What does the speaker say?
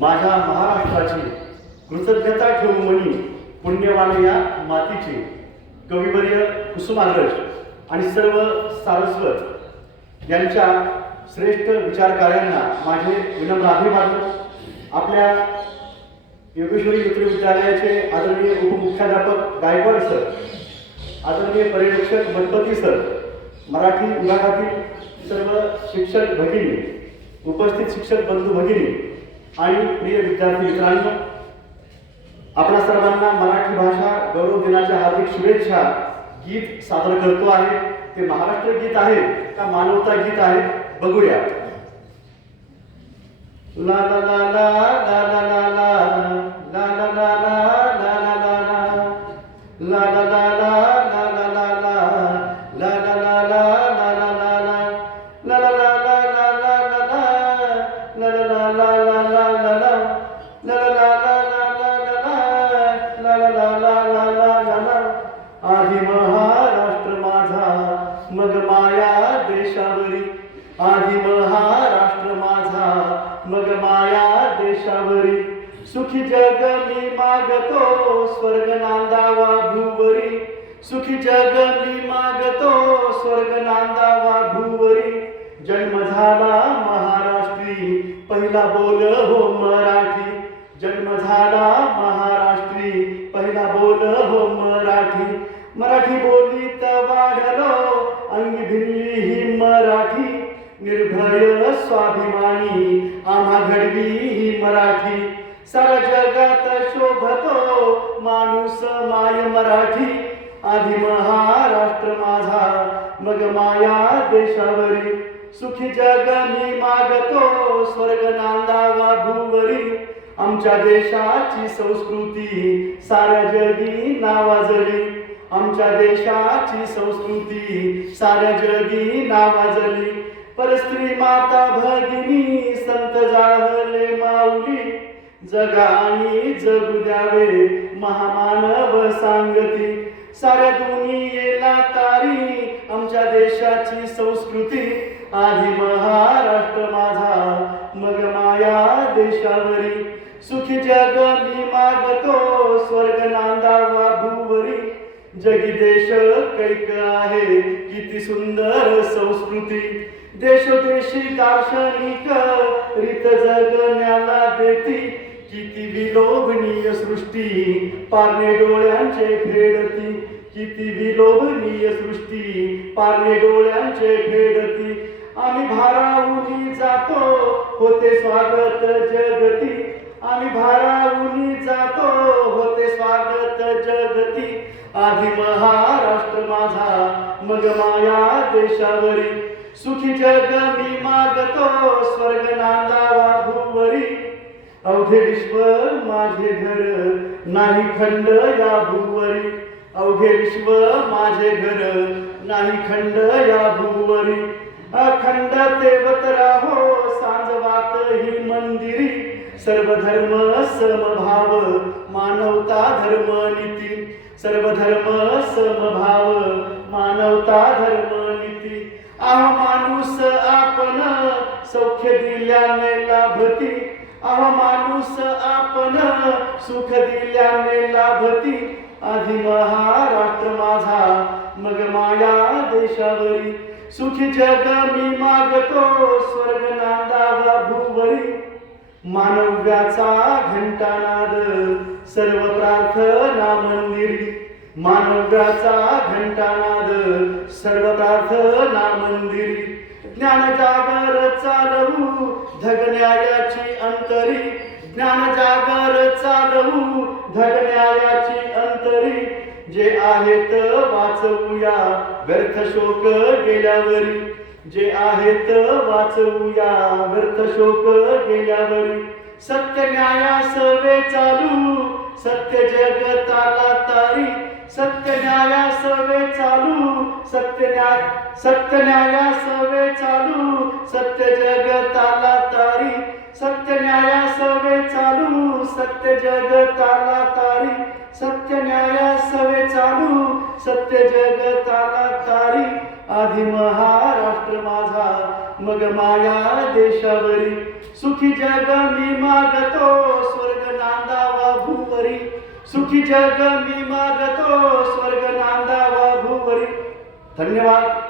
माझ्या महाराष्ट्राची कृतज्ञता ठेवू म्हणी पुण्यवाने या मातीचे कविवर्य कुसुमाग्रज आणि सर्व सारस्वत यांच्या श्रेष्ठ विचारकार्यांना माझे विनम्र अभिवादन. आपल्या योगेश्वरी विद्यालयाचे आदरणीय उपमुख्याध्यापक गायकवाड सर आदरणीय पर्यवेक्षक गणपती सर मराठी विभागातील सर्व शिक्षक भगिनी उपस्थित शिक्षक बंधू भगिनी आणि प्रिय विद्यार्थी मित्रांनो आपल्या सर्वांना मराठी भाषा गौरव दिनाच्या हार्दिक शुभेच्छा गीत सादर करतो आहे ते महाराष्ट्र गीत आहे का मानवता गीत आहे बघूया ला ला ला ला ला ला ला ला ला ला ला ला ला ला ला ला ला ला ला la la la la सुखी जग मी मागतो स्वर्ग नांदावा भूवरी. सुखी जग मी मागतो स्वर्ग नांदावा भूवरी. जन्म झाला महाराष्ट्री पहिला बोल हो मराठी. जन्म झाला महाराष्ट्री पहिला बोल हो मराठी. मराठी बोलीत वाढलो अंगी भिनली ही मराठी. निर्भय स्वाभिमानी आम्हा घडवी ही मराठी. सारा जगात शोभतो माणूस माय मराठी. आधी महाराष्ट्र माझा मग माया देशावरी. सुखी जग मी मागतो स्वर्ग नांदावा भूवरी. आमच्या देशाची संस्कृती साऱ्या जगी नावाजली आमच्या देशाची संस्कृती साऱ्या जगी नावाजली परस्त्री माता भगिनी संत जाहले माऊ. जगा आणि जगू द्यावे महामानव सांगती. साऱ्या दुनियेला तारी आमच्या देशाची संस्कृती. आधी महाराष्ट्र माझा मग माया देशावरी. सुखी जग मी मागतो स्वर्ग नांदावा भूवरी. जगी देश कैक आहे किती सुंदर संस्कृती. देशोदेशी दार्शनिक रीत जगण्याला देती. किती विलोभनीय सृष्टी पारणे डोळ्यांचे फेडती. किती विलोभनीय सृष्टी पारणे डोळ्यांचे फेडती. आम्ही भारावून जातो होते स्वागत जगती. आम्ही भारावून जातो होते स्वागत जगती. आधी महाराष्ट्र माझा मग माया देशावरी. सुखी जग मी मागतो स्वर्ग अवघे माझे घर नाही खंड या भूवरी. अवघे विश्व माझे घर नाही खंड या भूवरी. अखंड तेवत राहो सांजवात ही मंदिरी. सर्व धर्म समभाव मानवता धर्म नीती. सर्व धर्म समभाव मानवता धर्म नीती. आह माणूस आपण सौख्य दिल्याने लाभती. आह माणूस आपण सुख दिल्याने लाभती. आधी महाराष्ट्र माझा मग माया देशावरी. सुखी जग मी मागतो स्वर्ग नांदावा भूवरी. मानव्याचा घंटानाद सर्व प्रार्थना मंदिरी. मानव्याचा घंटानाद सर्व प्रार्थना मंदिरी. ज्ञान जागर चालवू धगन्यायाची अंतरी ज्ञान जागर चालवू धगन्यायाची अंतरी जे आहेत वाचवूया. व्यर्थ शोक गेल्यावरी जे आहेत वाचवूया. व्यर्थ शोक गेल्यावरी सत्य न्याया सवे चालू सत्य जगताला तारी. सत्य न्याया सवे चालू सत्य न्याय सत्य न्याया सवे चालू सत्य जगताला तारी. सत्य न्याया जग जगताला तारी सत्य न्याया सवे चालू सत्य जगताला तारी आधी महाराष्ट्र माझा मग माया देशावरी. सुखी जग मी मागतो स्वर्ग नांदावा भूवरी. सुखी जग मी मागतो स्वर्ग नांदावा भूवरी. धन्यवाद.